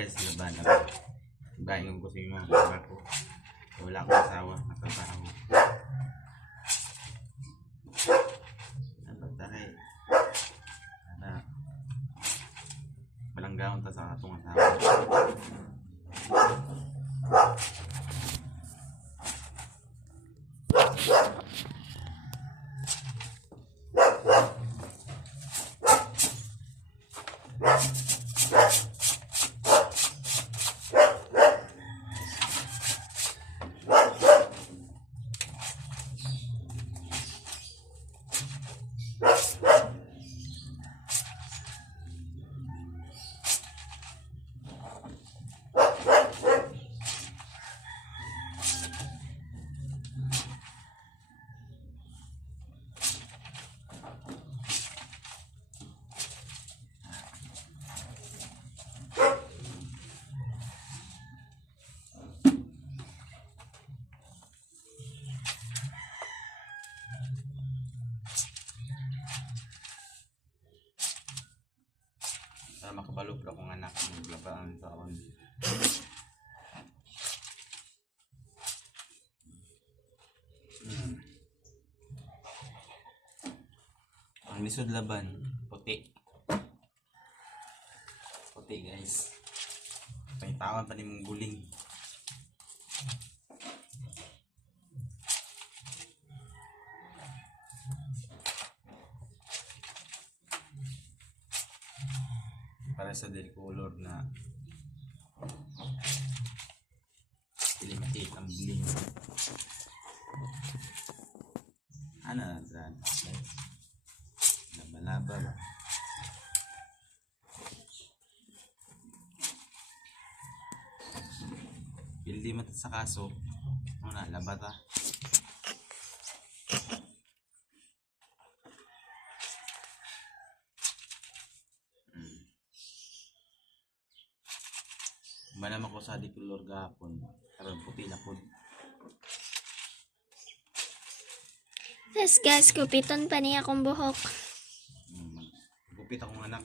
guys, laban na. Bayan ko sa inyo mga ko. Wala akong asawa, nagtatrabaho. Nagtatrabaho. Sana balanggaon ta sa atong asawa. Makabalo pa akong anak ng labaan taon. Ang lisod laban, puti. Puti guys. Paitawan pa ni mong guling. Para sa del color na limited ang bling. Ano na dyan? Laban-laba ba? Pildi mo sa kaso. Ano na, labata. Manam ako sa di color gahapon. Karon puti na po. Yes guys, gupiton pa niya akong buhok. Gupit akong anak.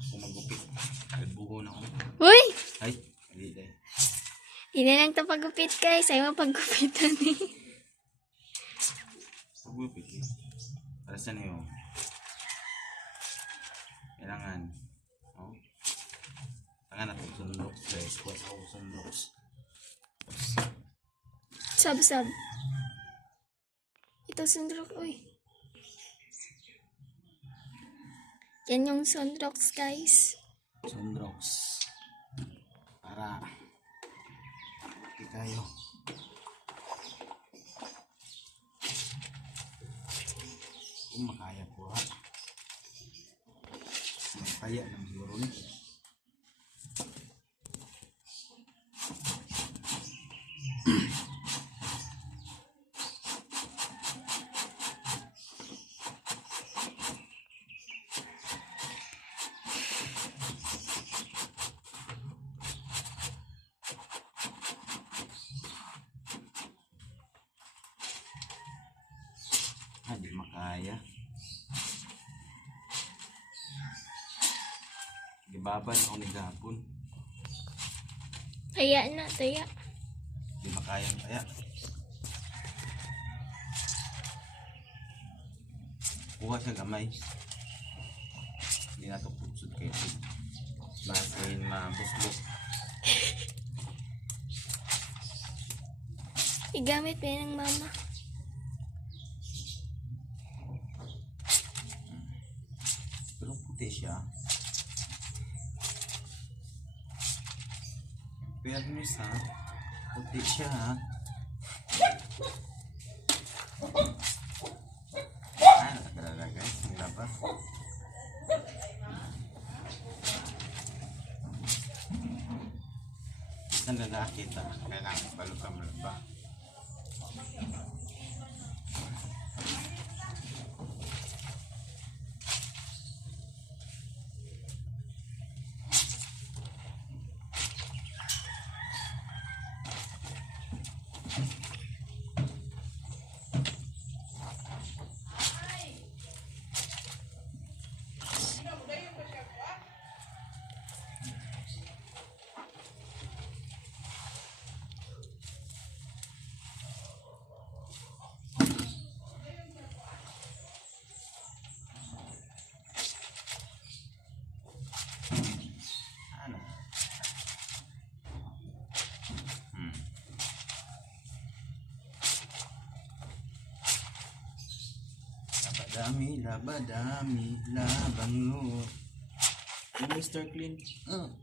Ako magupit. Buho na ako. Uy! Ay, hindi day. Hindi lang ito paggupit guys. Ayaw mo paggupitan eh. Pagupit eh. Para saan yun? Kailangan. Oh. Tangan natin sundoks guys. Kuwas ako sundoks. Sab. Ito sundrok, uy. Yan yung sundroks, guys. Sundroks. Para hindi kayo. Kung makaya po ha. May kaya ng siguro ni. Hindi makaya. Gibaban ako ni gapon. Taya na, taya. Hindi makayang kaya. Kuha siya gamay. Hindi na ito putsod kayo. Basahin mabusbos. Igamit pa yan ng mama. Pero puti siya. Fairness ha. Puti siya ha. Nakakalala guys. Hila pa. Saan nagkakita? Kailangan balog ka malaba. Dami, laba, dami, labang lo. Yung Mr. Clean. Oh.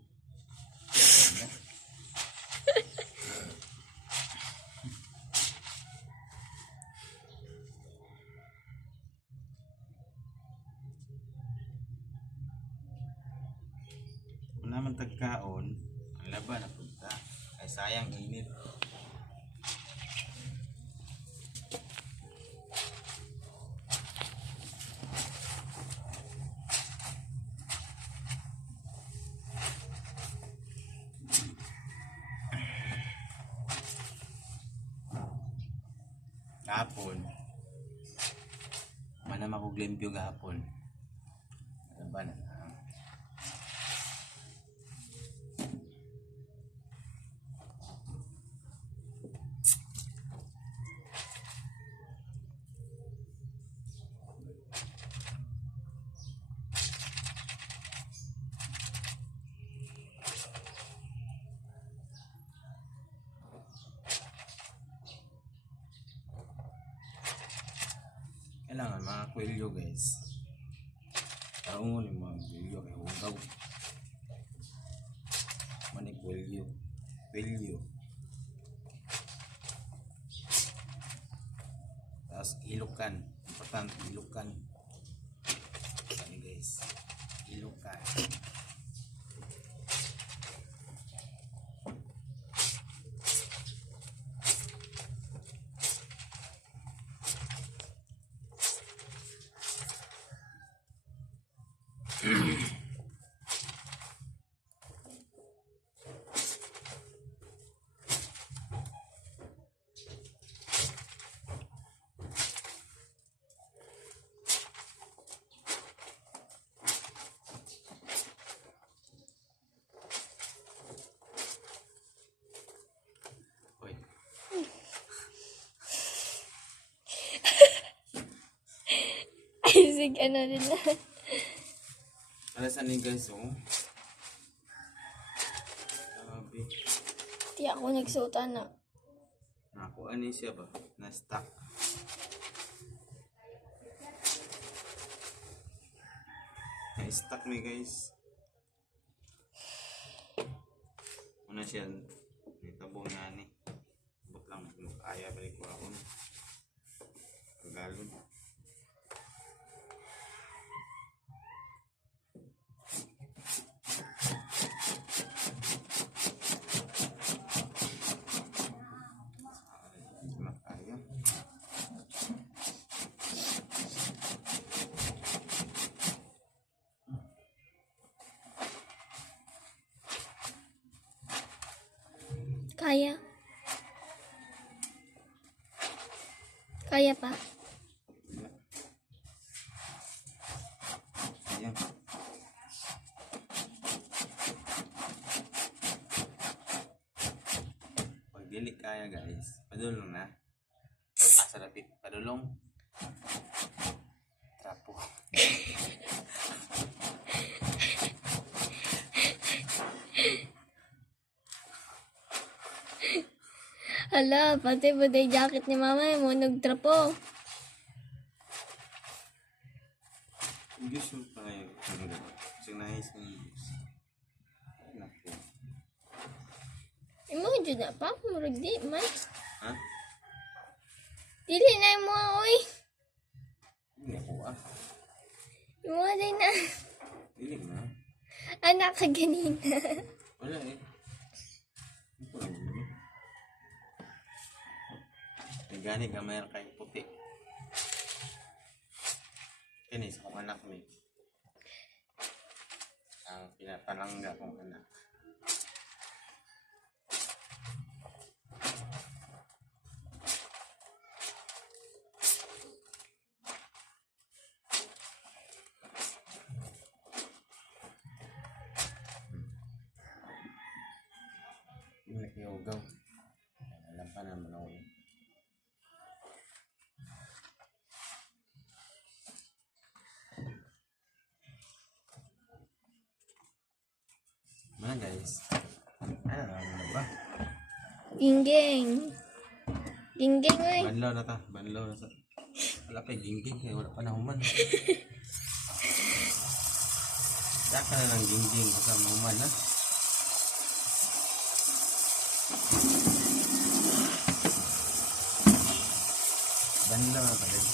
Kung naman tagkaon, ang laba na punta. Ay sayang init. Gapon. Manam ako glimpyo gapon. Ano ba na? Kailangan mga kwelyo guys. Taungon yung mga kwelyo kay hugaw. Mani kwelyo. Kwelyo. Tapos ilukan. Importante ilukan. Ano guys? Ilukan. Hoy. Isig ano din na. Para saan ni guys oh? Sabi. Di ako nagsuta na. Nakuha ni siya ba? Na-stuck. Na-stuck ni guys. Una siya. May tabong na ni. Bot lang. Kaya balik ko ako. Kagalon. Kaya. Kaya. Kaya pa. Ayan. Pag dili kaya guys, padulong na. Sarapit, padulong. Trapo. Hala, pati buday jacket ni mama mo nagtrapo. Gusto pa kayo. Kasi nais ng gusto. Naku. Imo jud na pa murag di man. Ha? Dili na mo oy. Hindi ako ah. Imo din na. Dili na. Anak ka ganina. Wala eh. Hindi ko lang yun. Nagani gamay kay puti. Kini sa akong anak ni. Ang pinapalangga kong anak. Hindi kiyogaw. Alam pa naman ako. Mana guys? Ano na ba? Ginggeng. Ginggeng oy. Banlaw na ta. Banlaw na sa. Wala pa yung gingging kaya wala pa na human. Saka na ng gingging kasama human ha. Banda na pa rin.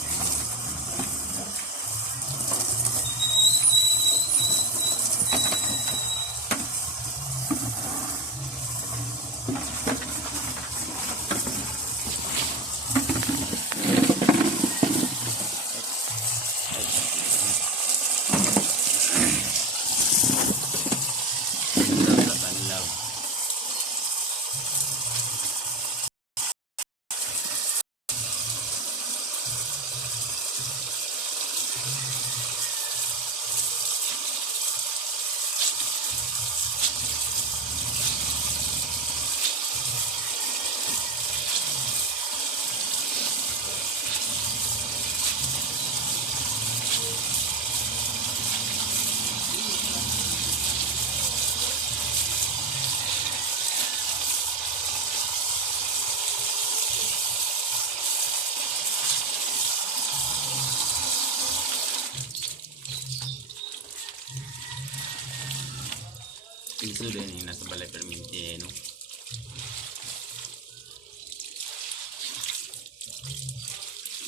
Piso din yung nasa balay perminti no.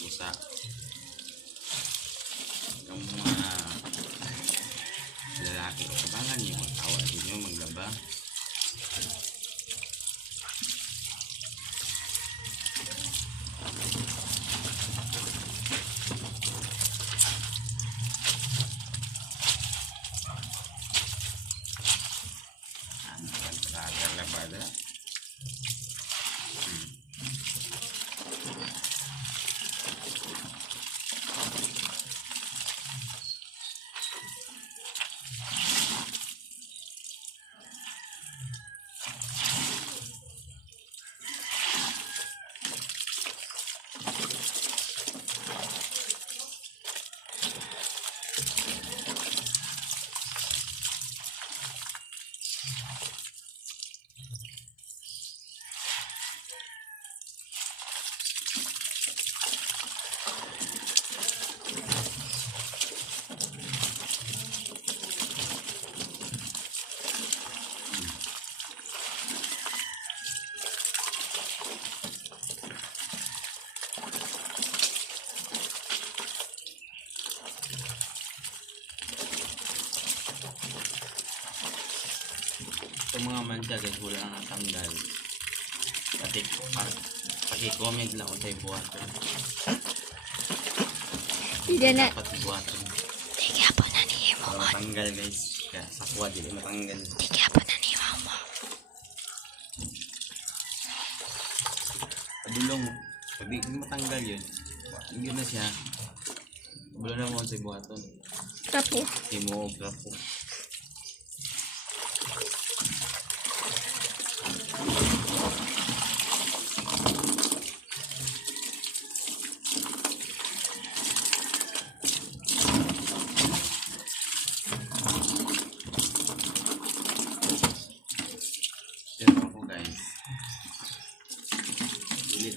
Busa ang mga lalaki o kabangan niyo magtawa din nyo maglaba. Labada. Itong mga mancha guys, wala nang natanggal. Paki-comment lang kung sa'yo buhatan. Hindi na. Dapat buhatan. Tiga po na ni mo. Matanggal guys. Kaya sa kuwad, hindi matanggal. Tiga po na ni mo. Padulong, pag di matanggal yun, yun na siya. Wala na mo sa'yo buhatan. Trapo. Imo, grapo.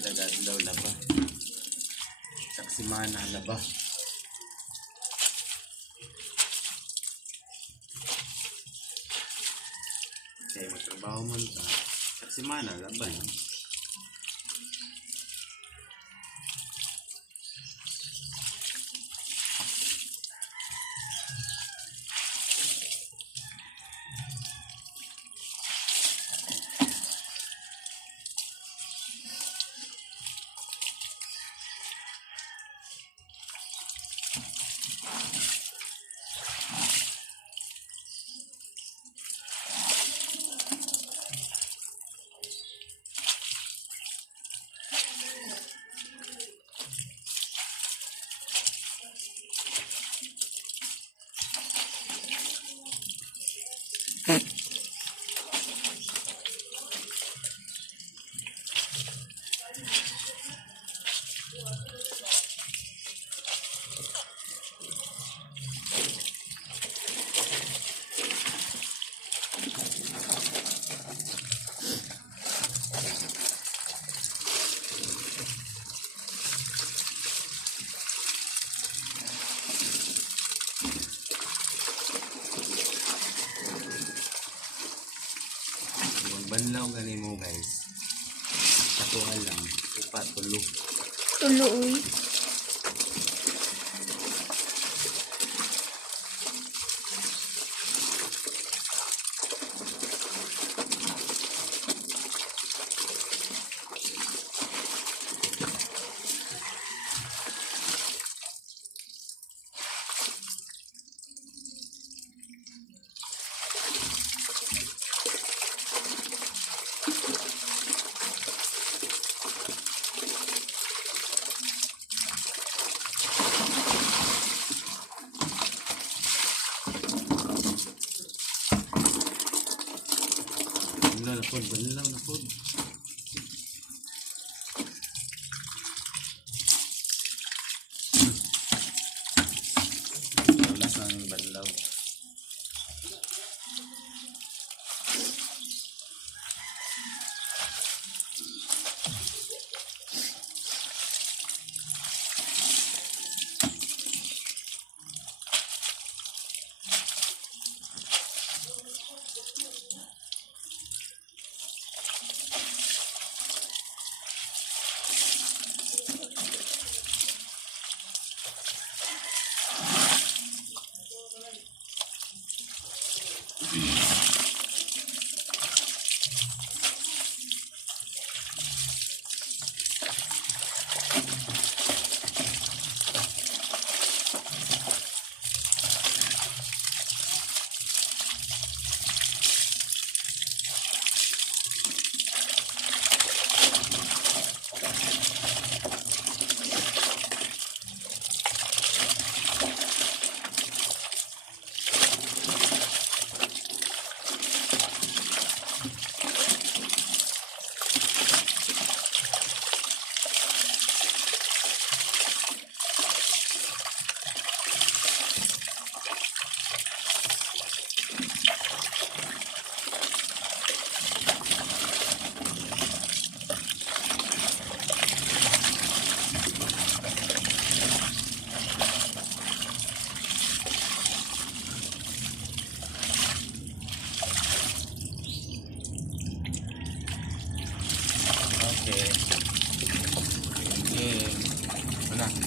Agad daw laba. Saksimana laba. Kaya magtrabaho man ta. Saksimana laba. banlaw gani mo guys. Katuwa lang. Upa, tulo. Tuloy. Banlaw na pod. Wala sa aming banlaw. Okay. Okay. Wala.